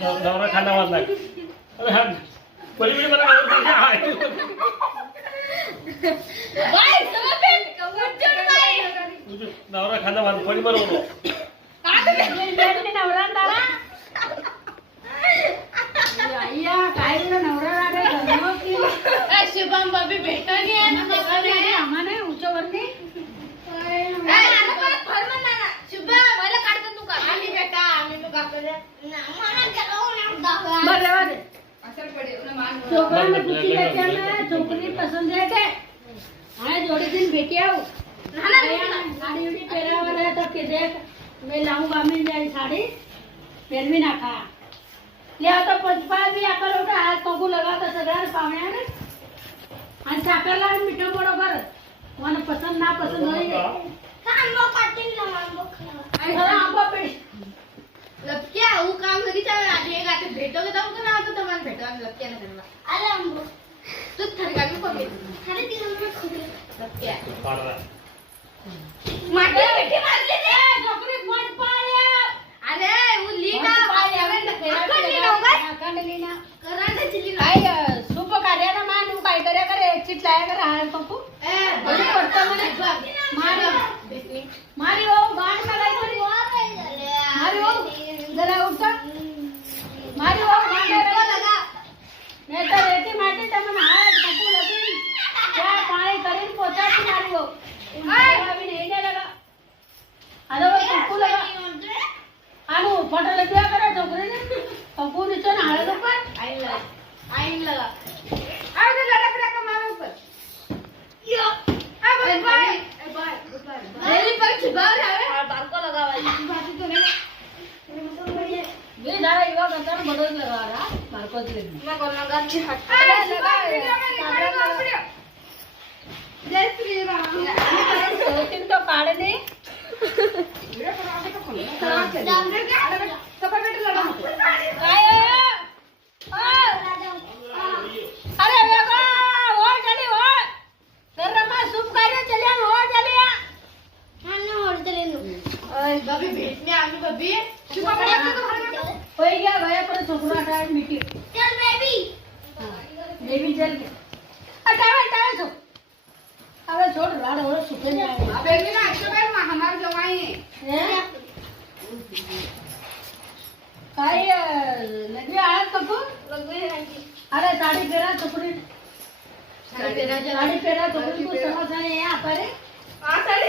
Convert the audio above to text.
नवरा खाना वाला अरे हा पलीकडे मला आहे बाय समपेन कवचर बाय नवरा खाना वाला पडी बरोबर काय नवरा दारा आईया काय नवरा रागा की शुभम बाबी भेटा घे आम्हाला उच्चवरती छोकरी पसंद है के आए जोड़ी दिन बेटी आओ साड़ी उड़ी पहरा वाला तो के देख मैं लाऊंगा मिल जाए साड़ी फिर भी ना खा ले तो पंचपाल भी आपण उठा हात पगू लगावता सगळ्या पाहुण्याने आणि साखरला मिठा बरोबर मला पसंद ना पसंद होई आंबो काटिन ना आंबो खा आंबो पे लपक्या वो काम लगी चाहे आज एक आते भेटोगे तब तो ना तो तमान भेटो हम लपक्या ना करना अरे आंबो तू थरगा भी पगे अरे तीन में खुद लपक्या पाडला माटे बेटी मारले दे छोकरी मोड पाळ्या अरे वो लीना पाळ्या वे लीना करांडे चिली काय सूप कार्याला मान तू काय करे करे चिटलाय करे हाल पप्पू बड़ी पडतो मने मारी मारी ओ गाण लगाई तरी मारी ओ जरा उठ मारी ओ गाण लगा नहीं तो रेती माटी तमन हाल पप्पू लगी क्या पानी करीन पोचाती मारी ओ अभी नहीं ने लगा अरे वो पप्पू लगा आनु फोटो लगिया करे छोकरी ने पप्पू नीचे ना हाल ऊपर आइन लगा आओ तो लड़क रहा कमावे ऊपर यो अब बाय बाय मेरी पर छिपा रहा है और बाल को लगा हुआ है बात तो नहीं ये दादा युवा करता है बदल लगा रहा बाल को ले मैं कौन लगा छिपा लगा जय श्री राम दो तीन तो काट दे वीडियो बनाने का कौन अरे बेटा हो चली हो तेरे मां सूप कार्य चलिया हो चलिया हां हो चली ओए बबी भेटने आमी बबी सूप कार्य तो होई गया भैया पर छोकरा का मीठी चल बेबी बेबी चल अटावे अटावे तो अबे छोड़ राड हो सुखे जाए अबे भी ना अच्छा बेर हमार जवाई है काय लगी आया कब लगी अरे साड़ी पहरा छोकरी साड़ी पहरा छोकरी को समझ नहीं आता रे आ साड़ी